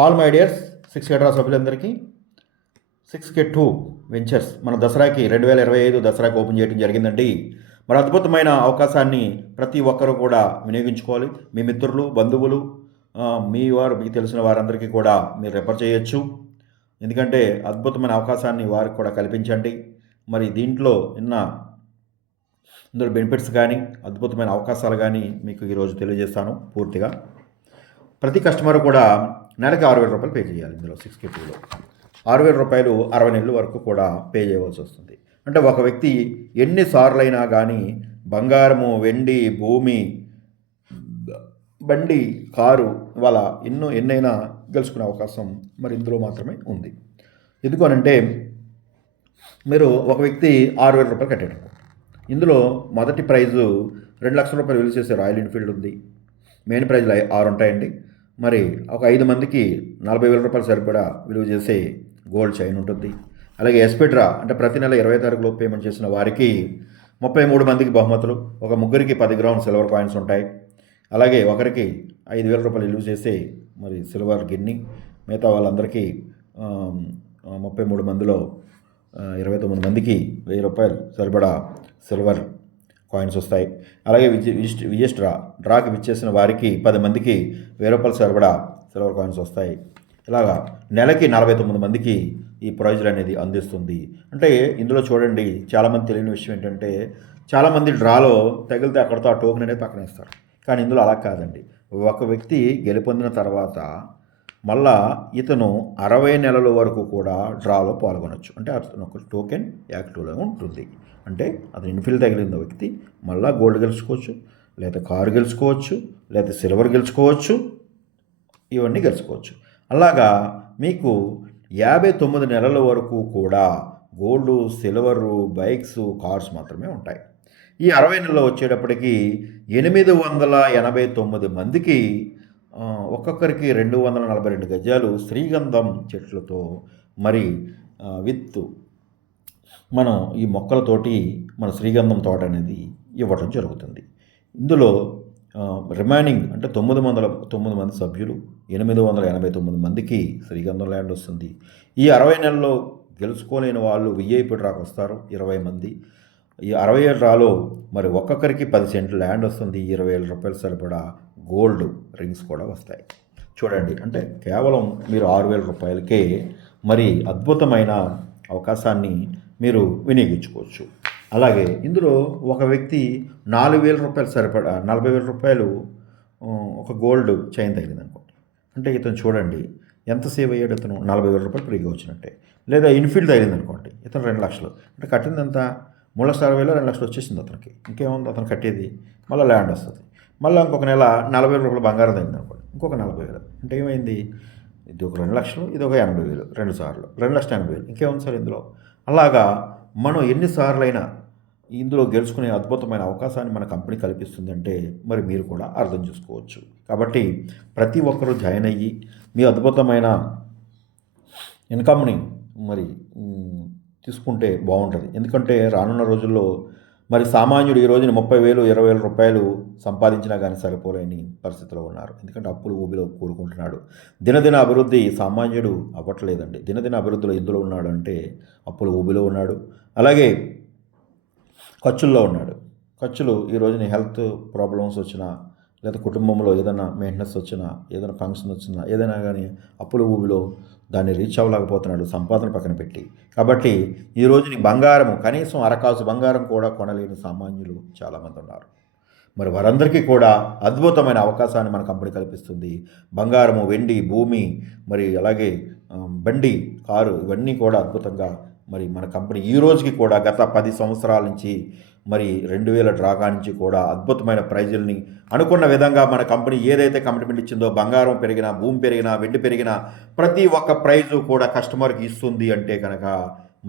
All my dears 6K సభ్యులందరికీ 6K2 ventures మన దసరాకి 2025 దసరాకి ఓపెన్ చేయడం జరిగిందండి. మరి అద్భుతమైన అవకాశాన్ని ప్రతి ఒక్కరూ కూడా వినియోగించుకోవాలి. మీ మిత్రులు, బంధువులు, మీకు తెలిసిన వారందరికీ కూడా మీరు రెఫర్ చేయొచ్చు. ఎందుకంటే అద్భుతమైన అవకాశాన్ని వారికి కూడా కల్పించండి. మరి ఇందులో బెనిఫిట్స్ కానీ అద్భుతమైన అవకాశాలు కానీ మీకు ఈరోజు తెలియజేస్తాను పూర్తిగా. ప్రతి కస్టమర్ కూడా నెలకి 6,000 రూపాయలు పే చేయాలి. ఇందులో 6K2లో 6,000 రూపాయలు 60 నెలల వరకు కూడా పే చేయవలసి వస్తుంది. అంటే ఒక వ్యక్తి ఎన్నిసార్లైనా కానీ బంగారము, వెండి, భూమి, బండి, కారు ఇవాళ ఎన్నైనా గెలుచుకునే అవకాశం మరి ఇందులో మాత్రమే ఉంది. ఎందుకు అనంటే మీరు ఒక వ్యక్తి 6,000 రూపాయలు కట్టేటప్పుడు ఇందులో మొదటి ప్రైజు 2 లక్షల రూపాయలు విలువ చేసే రాయల్ ఎన్ఫీల్డ్ ఉంది. మెయిన్ ప్రైజ్లు 6 ఉంటాయండి. మరి ఒక 5 మందికి 40,000 రూపాయలు సరిపడా విలువ చేసే గోల్డ్ చైన్ ఉంటుంది. అలాగే ఎస్పెడ్రా అంటే ప్రతి నెల 20 తారీఖులో పేమెంట్ చేసిన వారికి 33 మందికి బహుమతులు, ఒక ముగ్గురికి 10 గ్రాముల సిల్వర్ కాయిన్స్ ఉంటాయి. అలాగే ఒకరికి 5,000 రూపాయలు విలువ చేసే మరి సిల్వర్ గిన్నె, మిగతా వాళ్ళందరికీ 33 మందిలో 29 మందికి 1000 రూపాయలు సరిపడా సిల్వర్ కాయిన్స్ వస్తాయి. అలాగే డ్రాకి విచ్చేసిన వారికి 10 మందికి 1000 రూపాయలు సరిపడా సిల్వర్ కాయిన్స్ వస్తాయి. ఇలాగా నెలకి 49 మందికి ఈ ప్రైజులు అనేది అందిస్తుంది. అంటే ఇందులో చూడండి, చాలామంది తెలియని విషయం ఏంటంటే చాలామంది డ్రాలో తగిలితే అక్కడితో ఆ టోకెన్ అనేది పక్కన ఇస్తారు. కానీ ఇందులో అలా కాదండి. ఒక వ్యక్తి గెలుపొందిన తర్వాత మళ్ళా ఇతను 60 నెలల వరకు కూడా డ్రాలో పాల్గొనవచ్చు. అంటే అతను ఒక టోకెన్ యాక్టివ్లో ఉంటుంది. అంటే అతను ఇన్ఫిల్ తగిలిన వ్యక్తి మళ్ళీ గోల్డ్ గెలుచుకోవచ్చు, లేదా కారు గెలుచుకోవచ్చు, లేదా సిల్వర్ గెలుచుకోవచ్చు, ఇవన్నీ గెలుచుకోవచ్చు. అలాగా మీకు 59 నెలల వరకు కూడా గోల్డ్, సిల్వరు, బైక్స్, కార్స్ మాత్రమే ఉంటాయి. ఈ 60 నెలలు వచ్చేటప్పటికి 889 మందికి ఒక్కొక్కరికి 242 గజాలు శ్రీగంధం చెట్లతో మరి విత్ మనం ఈ మొక్కలతోటి మన శ్రీగంధం తోట అనేది ఇవ్వడం జరుగుతుంది. ఇందులో రిమైనింగ్ అంటే 909 మంది సభ్యులు 889 మందికి శ్రీగంధం ల్యాండ్ వస్తుంది. ఈ 60 నెలల్లో గెలుచుకోలేని వాళ్ళు విఐపి డ్రాకు వస్తారు 20 మంది. ఈ 60 డ్రాలో మరి ఒక్కొక్కరికి 10 సెంట్లు ల్యాండ్ వస్తుంది. 20,000 రూపాయలు సరిపడా గోల్డ్ రింగ్స్ కూడా వస్తాయి. చూడండి, అంటే కేవలం మీరు 6,000 రూపాయలకే మరి అద్భుతమైన అవకాశాన్ని మీరు వినియోగించుకోవచ్చు. అలాగే ఇందులో ఒక వ్యక్తి 4,000 రూపాయలు సరిపడా 40,000 రూపాయలు ఒక గోల్డ్ చైన్ తగిలింది అనుకోండి. అంటే ఇతను చూడండి ఎంత సేవ్ అయ్యాడు. ఇతను 40,000 రూపాయలు ఫ్రీగా వచ్చినట్టే. లేదా ఇన్ఫీల్డ్ తగిలింది అనుకోండి, ఇతను 2 లక్షలు అంటే కట్టింది ఎంత 3,60,000 2 లక్షలు వచ్చేసింది అతనికి. ఇంకేముంది అతను కట్టేది, మళ్ళీ ల్యాండ్ వస్తుంది. మళ్ళీ ఇంకొక నెల 40,000 రూపాయలు బంగారం తగ్గింది అనుకోండి, ఇంకొక 40,000. అంటే ఏమైంది, ఇది ఒక 2 లక్షలు, ఇది ఒక 80,000, 2 సార్లు 2,80,000. ఇంకేముంది సార్ ఇందులో. అలాగా మనం ఎన్నిసార్లైనా ఇందులో గెలుచుకునే అద్భుతమైన అవకాశాన్ని మన కంపెనీ కల్పిస్తుందంటే మరి మీరు కూడా అర్థం చేసుకోవచ్చు. కాబట్టి ప్రతి ఒక్కరూ జాయిన్ అయ్యి మీ అద్భుతమైన ఇన్కమ్ని మరి తీసుకుంటే బాగుంటుంది. ఎందుకంటే రానున్న రోజుల్లో మరి సామాన్యుడు ఈ రోజున 30,000 20,000 రూపాయలు సంపాదించినా కానీ సరిపోలేని పరిస్థితిలో ఉన్నారు. ఎందుకంటే అప్పులు ఊబిలో కూరుకుంటున్నాడు. దినదిన అభివృద్ధి సామాన్యుడు అవ్వట్లేదండి. దినదిన అభివృద్ధిలో ఎందులో ఉన్నాడు అంటే అప్పులు ఊబిలో ఉన్నాడు. అలాగే ఖర్చుల్లో ఉన్నాడు. ఖర్చులు ఈ రోజున హెల్త్ ప్రాబ్లమ్స్ వచ్చినా, లేదా కుటుంబంలో ఏదైనా మెయింటెనెన్స్ వచ్చినా, ఏదైనా ఫంక్షన్ వచ్చినా, ఏదైనా కానీ అప్పుల ఊబిలో దాన్ని రీచ్ అవ్వలేకపోతున్నాడు సంపాదన పక్కన పెట్టి. కాబట్టి ఈ రోజుని బంగారం కనీసం అరకాసు బంగారం కూడా కొనలేని సామాన్యులు చాలామంది ఉన్నారు. మరి వారందరికీ కూడా అద్భుతమైన అవకాశాన్ని మన కంపెనీ కల్పిస్తుంది. బంగారము, వెండి, భూమి, మరి అలాగే బండి, కారు ఇవన్నీ కూడా అద్భుతంగా మరి మన కంపెనీ ఈ రోజుకి కూడా గత 10 సంవత్సరాల నుంచి మరి 2000 డ్రాగా నుంచి కూడా అద్భుతమైన ప్రైజుల్ని అనుకున్న విధంగా మన కంపెనీ ఏదైతే కమిట్మెంట్ ఇచ్చిందో బంగారం పెరిగినా, భూమి పెరిగినా, వెండి పెరిగినా ప్రతి ఒక్క ప్రైజు కూడా కస్టమర్కి ఇస్తుంది అంటే కనుక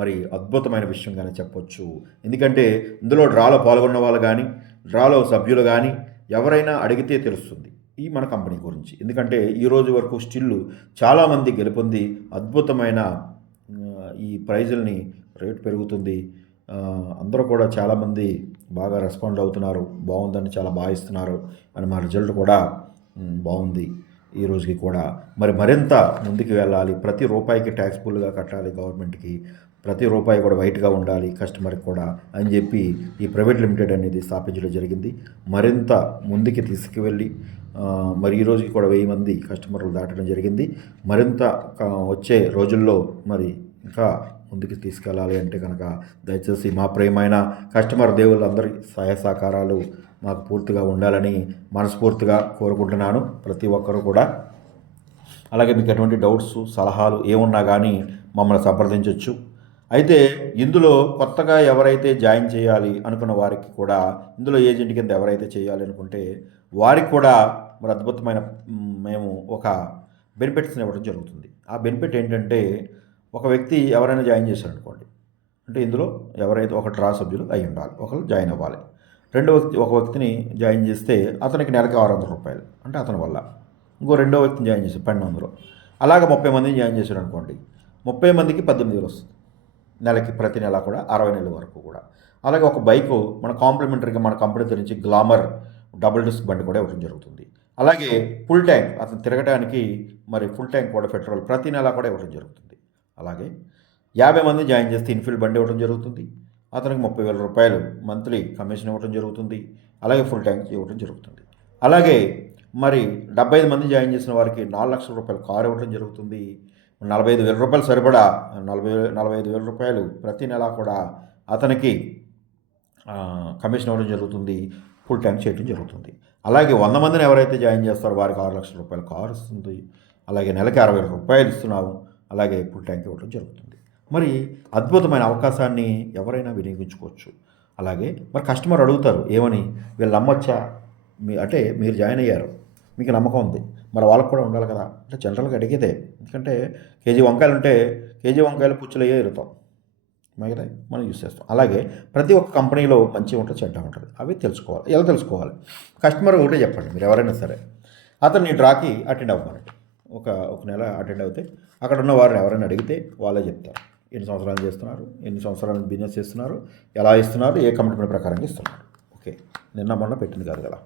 మరి అద్భుతమైన విషయంగానే చెప్పొచ్చు. ఎందుకంటే ఇందులో డ్రాలో పాల్గొన్న వాళ్ళు కానీ, డ్రాలో సభ్యులు కానీ ఎవరైనా అడిగితే తెలుస్తుంది ఈ మన కంపెనీ గురించి. ఎందుకంటే ఈ రోజు వరకు స్టిల్ చాలామంది గెలుపొంది అద్భుతమైన ఈ ప్రైజుల్ని రేటు పెరుగుతుంది. అందరూ కూడా చాలామంది బాగా రెస్పాండ్ అవుతున్నారు. బాగుందని చాలా భావిస్తున్నారు అని మా రిజల్ట్ కూడా బాగుంది. ఈ రోజుకి కూడా మరి మరింత ముందుకు వెళ్ళాలి. ప్రతి రూపాయికి ట్యాక్స్ఫుల్గా కట్టాలి గవర్నమెంట్కి, ప్రతి రూపాయి కూడా వైట్గా ఉండాలి కస్టమర్కి కూడా అని చెప్పి ఈ ప్రైవేట్ లిమిటెడ్ అనేది స్థాపించడం జరిగింది. మరింత ముందుకి తీసుకువెళ్ళి మరి ఈ రోజుకి కూడా 1000 మంది కస్టమర్లు దాటడం జరిగింది. మరింత వచ్చే రోజుల్లో మరి ఇంకా ముందుకు తీసుకెళ్ళాలి అంటే కనుక దయచేసి మా ప్రియమైన కస్టమర్ దేవుళ్ళందరి సహాయ సహకారాలు మాకు పూర్తిగా ఉండాలని మనస్ఫూర్తిగా కోరుకుంటున్నాను. ప్రతి ఒక్కరూ కూడా అలాగే మీకు ఎటువంటి డౌట్స్ సలహాలు ఏమున్నా కానీ మమ్మల్ని సంప్రదించవచ్చు. అయితే ఇందులో కొత్తగా ఎవరైతే జాయిన్ చేయాలి అనుకున్న వారికి కూడా ఇందులో ఏజెంట్ కింద ఎవరైతే చేయాలి అనుకుంటే వారికి కూడా మరి అద్భుతమైన మేము ఒక బెనిఫిట్స్ని ఇవ్వడం జరుగుతుంది. ఆ బెనిఫిట్ ఏంటంటే ఒక వ్యక్తి ఎవరైనా జాయిన్ చేశారనుకోండి, అంటే ఇందులో ఎవరైతే ఒక డ్రా సభ్యులు అయి ఉండాలి, ఒకరు జాయిన్ అవ్వాలి. ఒక వ్యక్తిని జాయిన్ చేస్తే అతనికి నెలకి 600 రూపాయలు అంటే అతని వల్ల. రెండో వ్యక్తిని జాయిన్ చేసి 1200. అలాగే 30 మందిని జాయిన్ చేశారు అనుకోండి, 30 మందికి 18,000 వస్తుంది నెలకి, ప్రతి నెల కూడా 60 నెలల వరకు కూడా. అలాగే ఒక బైకు మన కాంప్లిమెంటరీగా మన కంపెనీ నుంచి గ్లామర్ డబుల్ డిస్క్ బండి కూడా ఇవ్వడం జరుగుతుంది. అలాగే ఫుల్ ట్యాంక్ అతను తిరగడానికి మరి ఫుల్ ట్యాంక్ కూడా పెట్రోల్ ప్రతి నెల కూడా ఇవ్వడం జరుగుతుంది. అలాగే 50 మంది జాయిన్ చేస్తే ఇన్ఫిల్ బండి ఇవ్వడం జరుగుతుంది. అతనికి 30,000 రూపాయలు మంత్లీ కమిషన్ ఇవ్వడం జరుగుతుంది. అలాగే ఫుల్ ట్యాంక్ ఇవ్వడం జరుగుతుంది. అలాగే మరి 75 మంది జాయిన్ చేసిన వారికి 4 లక్షల రూపాయలు కారు ఇవ్వడం జరుగుతుంది. 45,000 రూపాయలు సరిపడా 45,000 రూపాయలు ప్రతి నెల కూడా అతనికి కమిషన్ ఇవ్వడం జరుగుతుంది. ఫుల్ ట్యాంక్ చేయడం జరుగుతుంది. అలాగే 100 మందిని ఎవరైతే జాయిన్ చేస్తారో వారికి 6 లక్షల రూపాయలు కారు ఇస్తుంది. అలాగే నెలకి 60,000 రూపాయలు ఇస్తున్నాము. అలాగే ఫుల్ ట్యాంక్ ఇవ్వడం జరుగుతుంది. మరి అద్భుతమైన అవకాశాన్ని ఎవరైనా వినియోగించుకోవచ్చు. అలాగే మరి కస్టమర్ అడుగుతారు ఏమని, వీళ్ళు నమ్మొచ్చా అంటే మీరు జాయిన్ అయ్యారు, మీకు నమ్మకం ఉంది, మరి వాళ్ళకు కూడా ఉండాలి కదా అంటే జనరల్గా అడిగేదే. ఎందుకంటే కేజీ వంకాయలు ఉంటే కేజీ వంకాయలు పుచ్చులయ్యే ఇరుతాం, మిగతా మనం యూస్ చేస్తాం. అలాగే ప్రతి ఒక్క కంపెనీలో మంచి ఉంటుంది, చెడ్డ ఉంటుంది, అవి తెలుసుకోవాలి. ఎలా తెలుసుకోవాలి? కస్టమర్ ఒకటే చెప్పండి, మీరు ఎవరైనా సరే అతన్ని డ్రాకి అటెండ్ అవ్వమనండి. ఒక నెల అటెండ్ అవుతే అక్కడ ఉన్న వారిని ఎవరైనా అడిగితే వాళ్ళే చెప్తారు ఎన్ని సంవత్సరాలు చేస్తున్నారు, ఎన్ని సంవత్సరాలు బిజినెస్ చేస్తున్నారు, ఎలా ఇస్తున్నారు, ఏ కమిట్మెంట్ ప్రకారంగా ఇస్తున్నారు. ఓకే, నిన్న మొన్న పెట్టింది కాదు కదా,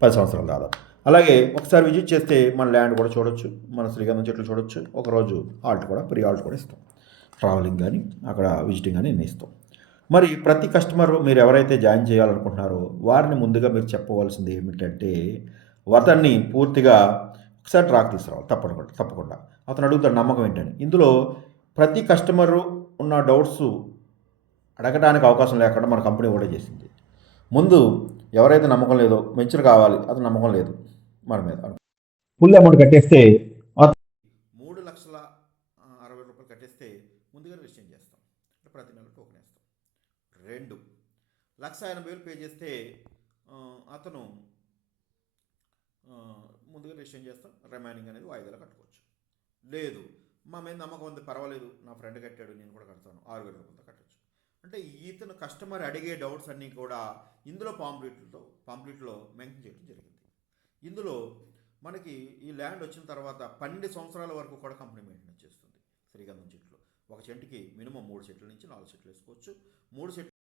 10 సంవత్సరాలు దాదాపు. అలాగే ఒకసారి విజిట్ చేస్తే మన ల్యాండ్ కూడా చూడొచ్చు, మన శ్రీగంధం చెట్లు చూడొచ్చు. ఒకరోజు ఆల్ట్ కూడా ఫ్రీ ఆల్ట్ కూడా ఇస్తాం, ట్రావెలింగ్ కానీ అక్కడ విజిటింగ్ కానీ నేను ఇస్తాం. మరి ప్రతి కస్టమర్ మీరు ఎవరైతే జాయిన్ చేయాలనుకుంటున్నారో వారిని ముందుగా మీరు చెప్పవలసింది ఏమిటంటే అతన్ని పూర్తిగా ఒకసారి డ్రాక్ తీసుకురావాలి తప్పకుండా. అతను అడుగుతాడు నమ్మకం ఏంటని. ఇందులో ప్రతి కస్టమరు ఉన్న డౌట్స్ అడగడానికి అవకాశం లేకుండా మన కంపెనీ కూడా చేసింది. ముందు ఎవరైతే నమ్మకం లేదో, వెంచర్ కావాలి, అతను నమ్మకం లేదు మన మీద, ఫుల్ అమౌంట్ కట్టేస్తే 3,60,000 రూపాయలు కట్టేస్తే ముందుగా రిజిస్టర్ చేస్తాం, ప్రతి నెల టోకెన్ వేస్తాం. 2,80,000 పే చేస్తే అతను ముందుగా రిజిస్టర్ చేస్తాం, రిమైనింగ్ అనేది వాయిదాలు కట్టుకోవచ్చు. లేదు మా మీద నమ్మకం ఉంది, పర్వాలేదు, నా ఫ్రెండ్ కట్టాడు నేను కూడా కడతాను, 6,000 రూపాయలతో కట్టచ్చు. అంటే ఇతను కస్టమర్ అడిగే డౌట్స్ అన్నీ కూడా ఇందులో పాంప్లెట్లో మెన్షన్ చేయడం జరిగింది. ఇందులో మనకి ఈ ల్యాండ్ వచ్చిన తర్వాత 12 సంవత్సరాల వరకు కూడా కంపెనీ మెయింటెనెన్స్ చేస్తుంది. శ్రీగంధం చెట్లు ఒక చెట్టుకి మినిమం 3 చెట్ల నుంచి 4 చెట్లు వేసుకోవచ్చు. 3 చెట్లు